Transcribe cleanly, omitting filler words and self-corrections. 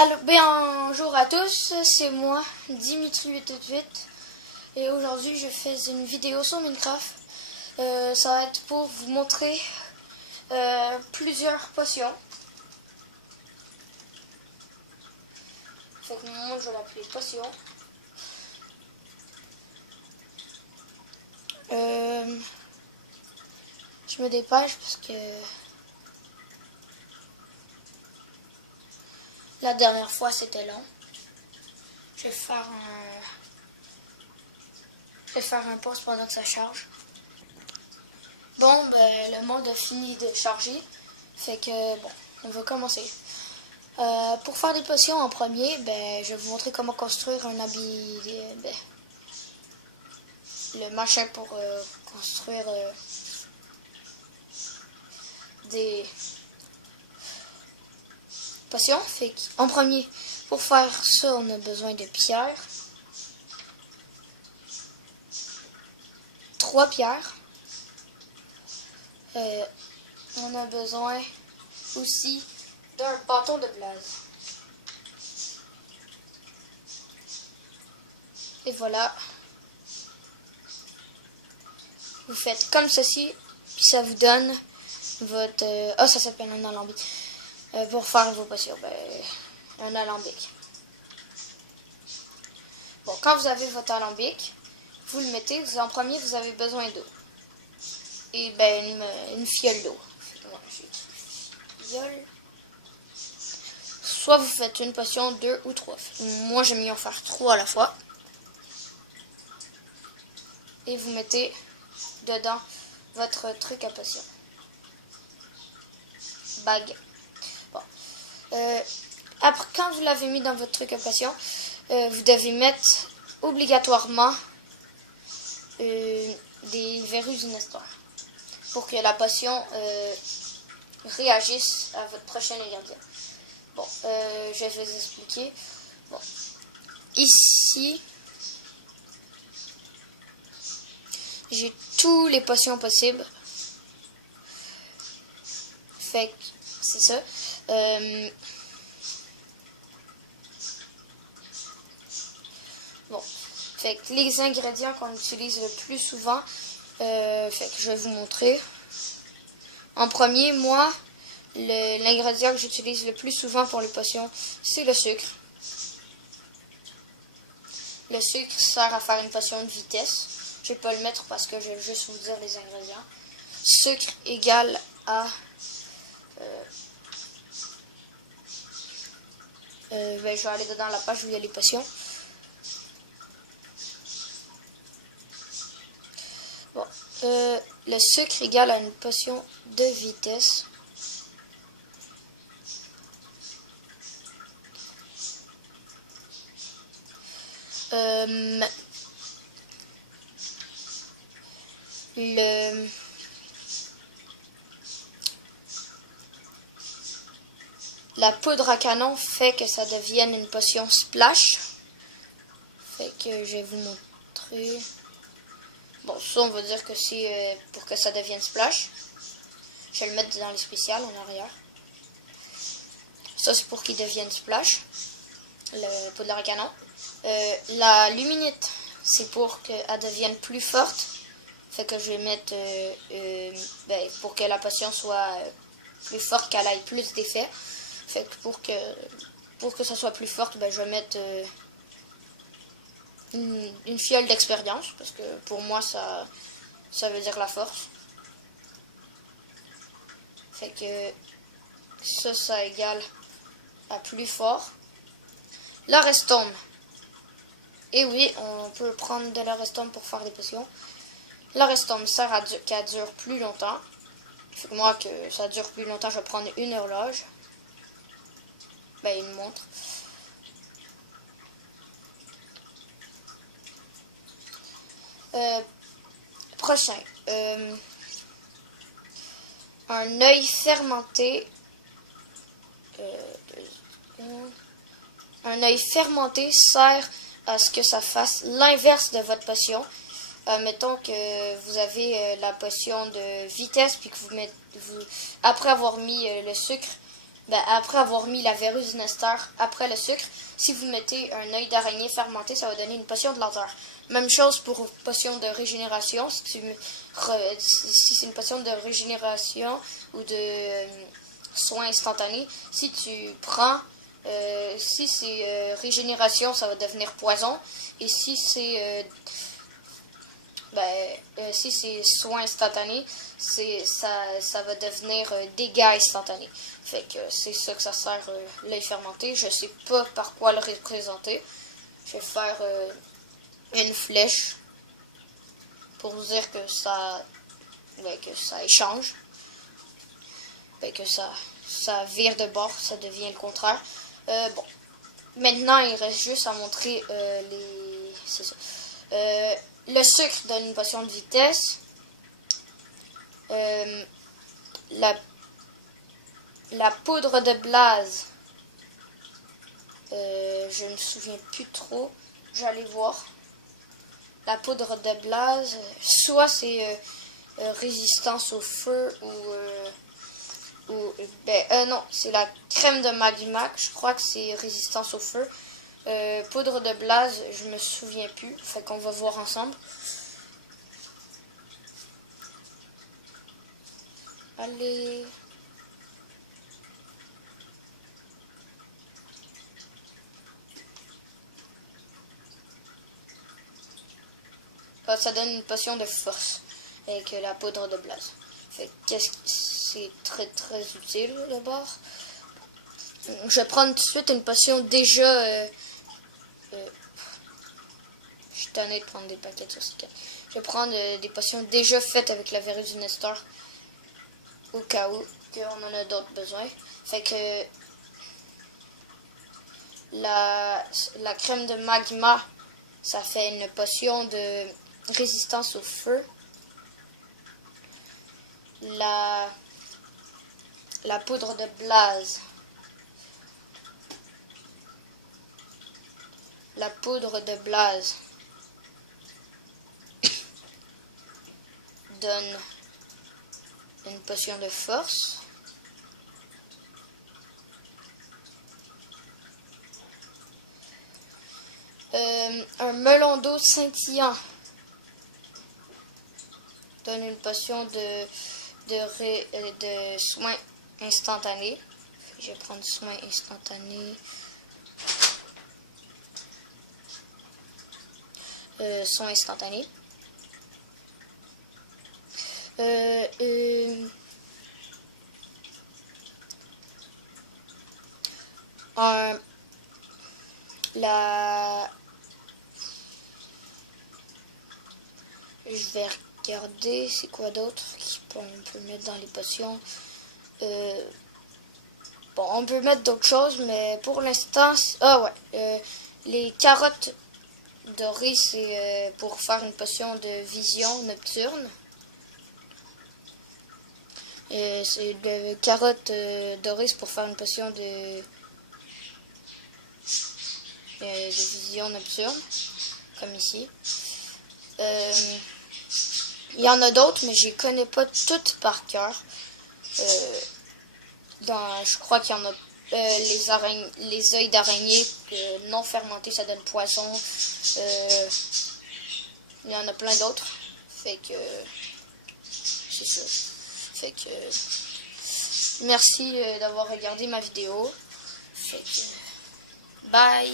Alors, bonjour à tous, c'est moi, Dimitri888, et aujourd'hui je fais une vidéo sur Minecraft. Ça va être pour vous montrer plusieurs potions. Fait que moi je vais l'appeler potion. Je me dépêche parce que la dernière fois c'était long. Je vais faire un pause pendant que ça charge. Bon, ben, le monde a fini de charger. Fait que, bon, on va commencer. Pour faire des potions en premier, ben, je vais vous montrer comment construire un habit. Le machin pour construire des potions. Fait en premier, pour faire ça, on a besoin de pierres. 3 pierres. On a besoin aussi d'un bâton de blaze. Et voilà. Vous faites comme ceci, puis ça vous donne votre... ça s'appelle un alambic. Pour faire vos potions, un alambic. Bon, quand vous avez votre alambic, vous le mettez. En premier, vous avez besoin d'eau. Et une fiole d'eau. Soit vous faites une potion, 2 ou 3. Moi, j'aime mieux en faire 3 à la fois. Et vous mettez dedans votre truc à potion. Bague. Bon. Après, quand vous l'avez mis dans votre truc à potion, vous devez mettre obligatoirement des verrues du Nestor pour que la potion réagisse à votre prochain ingrédient. Bon, je vais vous expliquer. Bon, ici, j'ai tous les potions possibles. Fait que c'est ça. Bon, fait que les ingrédients qu'on utilise le plus souvent, fait que je vais vous montrer. En premier, moi, l'ingrédient que j'utilise le plus souvent pour les potions, c'est le sucre. Le sucre sert à faire une potion de vitesse. Je vais pas le mettre parce que je vais juste vous dire les ingrédients. Sucre égale à... je vais aller dans la page où il y a les potions. Bon, le sucre égale à une potion de vitesse. La poudre à canon fait que ça devienne une potion splash. Fait que je vais vous montrer. Bon, ça on va dire que c'est pour que ça devienne splash. Je vais le mettre dans les spéciales en arrière. Ça c'est pour qu'il devienne splash. Le poudre à canon. La luminite, c'est pour qu'elle devienne plus forte. Fait que je vais mettre pour que la potion soit plus forte, qu'elle ait plus d'effet. Fait que pour que ça soit plus forte, je vais mettre une fiole d'expérience. Parce que pour moi, ça veut dire la force. Fait que ça égale à plus fort. La restome. Et oui, on peut prendre de la restome pour faire des potions. La restome sert à qu'elle dure plus longtemps. Fait que moi, que ça dure plus longtemps, je vais prendre une horloge. Une montre. Prochain. Un œil fermenté. Un œil fermenté sert à ce que ça fasse l'inverse de votre potion. Mettons que vous avez la potion de vitesse, puis que après avoir mis le sucre, ben, après avoir mis la verrue du Nestor après le sucre, si vous mettez un œil d'araignée fermenté, ça va donner une potion de lenteur. Même chose pour une potion de régénération. Si c'est une potion de régénération ou de soins instantanés, si tu prends, si c'est régénération, ça va devenir poison. Et si c'est si c'est soin instantané, ça va devenir dégâts instantanés. Fait que c'est ça que ça sert l'œil fermenté. Je sais pas par quoi le représenter. Je vais faire une flèche pour vous dire que ça échange. Que ça vire de bord, ça devient le contraire. Bon. Maintenant, il reste juste à montrer c'est ça. Le sucre donne une potion de vitesse. La poudre de blaze, je ne me souviens plus trop. J'allais voir. La poudre de blaze, soit c'est résistance au feu non, c'est la crème de magma. Je crois que c'est résistance au feu. Poudre de blaze, je me souviens plus. Fait qu'on va voir ensemble. Allez. Ça donne une potion de force avec la poudre de blaze. Fait c'est très très utile d'abord. Je vais prendre tout de suite une potion déjà. Je suis tanné de prendre des paquets sur ce cas. Je vais prendre des potions déjà faites avec la verrue du Nestor. Au cas où qu'on en a d'autres besoins. Fait que la crème de magma, ça fait une potion de résistance au feu. La poudre de blaze. La poudre de blaze donne une potion de force. Un melon d'eau scintillant donne une potion de soins instantanés. Je vais prendre soins instantanés. Soins instantanés. Je vais regarder c'est quoi d'autre qu'on peut mettre dans les potions. Bon, on peut mettre d'autres choses, mais pour l'instant, les carottes dorées, c'est pour faire une potion de vision nocturne. C'est de carottes dorées, c'est pour faire une potion de vision nocturne, comme ici. Il y en a d'autres, mais je les connais pas toutes par cœur. Je crois qu'il y en a les œils d'araignée non fermentés, ça donne poison. Il y en a plein d'autres. Fait que c'est ça. Fait que merci d'avoir regardé ma vidéo. Fait que bye.